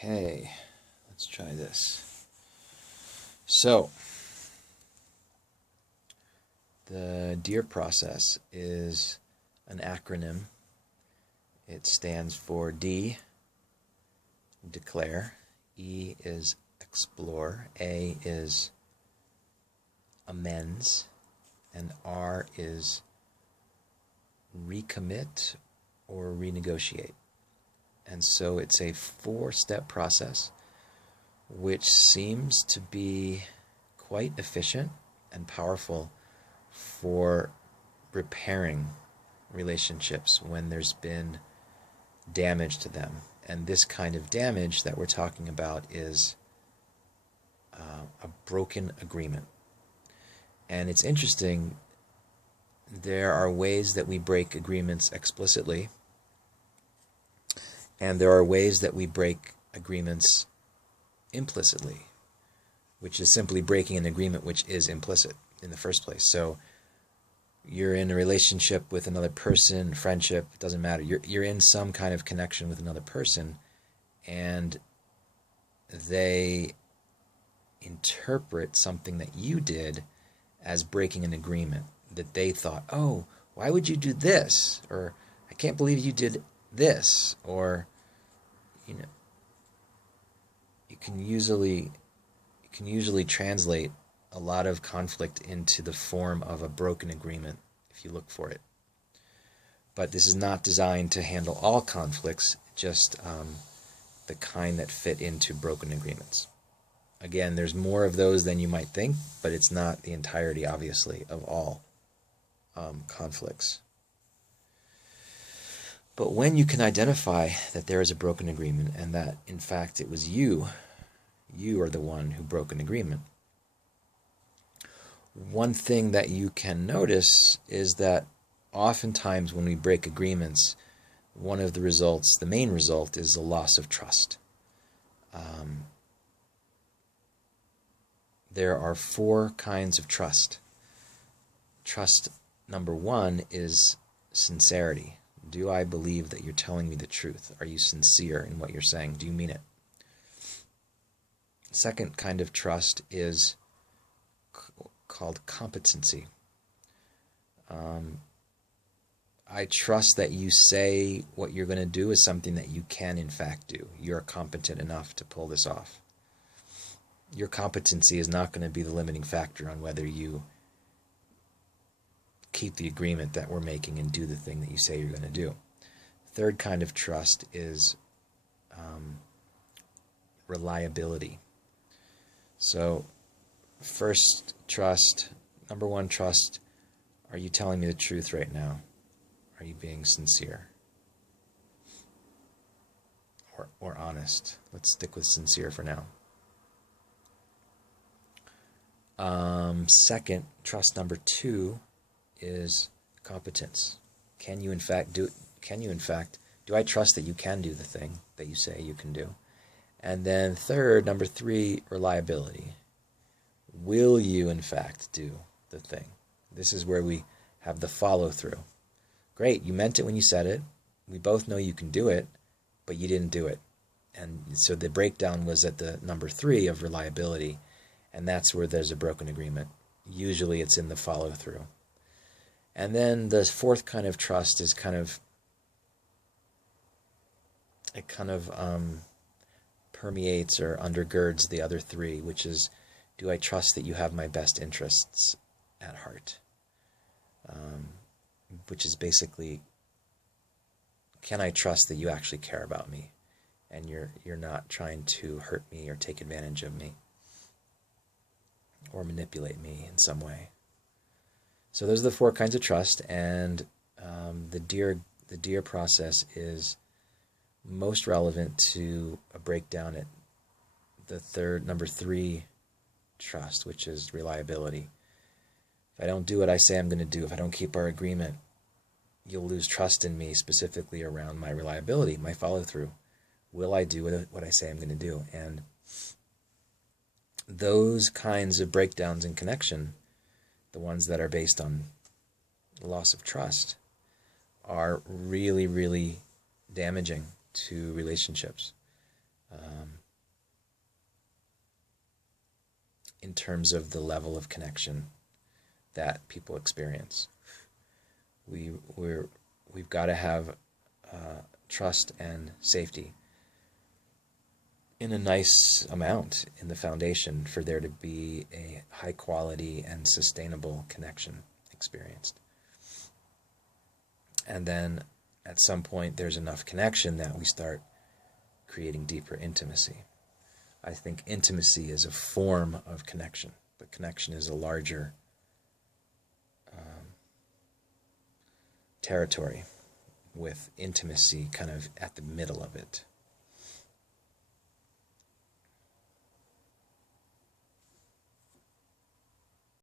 Okay, let's try this. So, the DEAR process is an acronym. It stands for D, declare, E is explore, A is amends, and R is recommit or renegotiate. And so it's a 4-step process which seems to be quite efficient and powerful for repairing relationships when there's been damage to them. And this kind of damage that we're talking about is a broken agreement. And it's interesting, there are ways that we break agreements explicitly, and there are ways that we break agreements implicitly, which is simply breaking an agreement which is implicit in the first place. So you're in a relationship with another person, friendship, it doesn't matter. You're in some kind of connection with another person, and they interpret something that you did as breaking an agreement, that they thought, oh, why would you do this? Or I can't believe you did this. Or, you can usually translate a lot of conflict into the form of a broken agreement if you look for it. But this is not designed to handle all conflicts, just the kind that fit into broken agreements. Again, there's more of those than you might think, but it's not the entirety, obviously, of all conflicts. But when you can identify that there is a broken agreement and that, in fact, it was you are the one who broke an agreement, one thing that you can notice is that oftentimes when we break agreements, one of the results, the main result, is a loss of trust. There are 4 kinds of trust. Trust number 1 is sincerity. Do I believe that you're telling me the truth? Are you sincere in what you're saying? Do you mean it? Second kind of trust is called competency. I trust that you say what you're going to do is something that you can in fact do. You're competent enough to pull this off. Your competency is not going to be the limiting factor on whether you keep the agreement that we're making and do the thing that you say you're going to do. Third kind of trust is reliability. So first trust, number 1 trust, are you telling me the truth right now? Are you being sincere? Or honest? Let's stick with sincere for now. Second, trust number 2 is competence. Can you in fact do I trust that you can do the thing that you say you can do? And then third, number 3, reliability. Will you in fact do the thing? This is where we have the follow through. Great, you meant it when you said it. We both know you can do it, but you didn't do it. And so the breakdown was at the number 3 of reliability, and that's where there's a broken agreement. Usually it's in the follow through. And then the 4th kind of trust is permeates or undergirds the other 3, which is, do I trust that you have my best interests at heart? Which is basically, can I trust that you actually care about me and you're not trying to hurt me or take advantage of me or manipulate me in some way? So those are the 4 kinds of trust, and the DEAR process is most relevant to a breakdown at the number 3 trust, which is reliability. If I don't do what I say I'm going to do, if I don't keep our agreement, you'll lose trust in me, specifically around my reliability, my follow-through. Will I do what I say I'm going to do? And those kinds of breakdowns in connection, the ones that are based on loss of trust, are really, really damaging to relationships. in terms of the level of connection that people experience. We've got to have trust and safety in a nice amount in the foundation for there to be a high quality and sustainable connection experienced. And then at some point there's enough connection that we start creating deeper intimacy. I think intimacy is a form of connection, but connection is a larger territory, with intimacy kind of at the middle of it.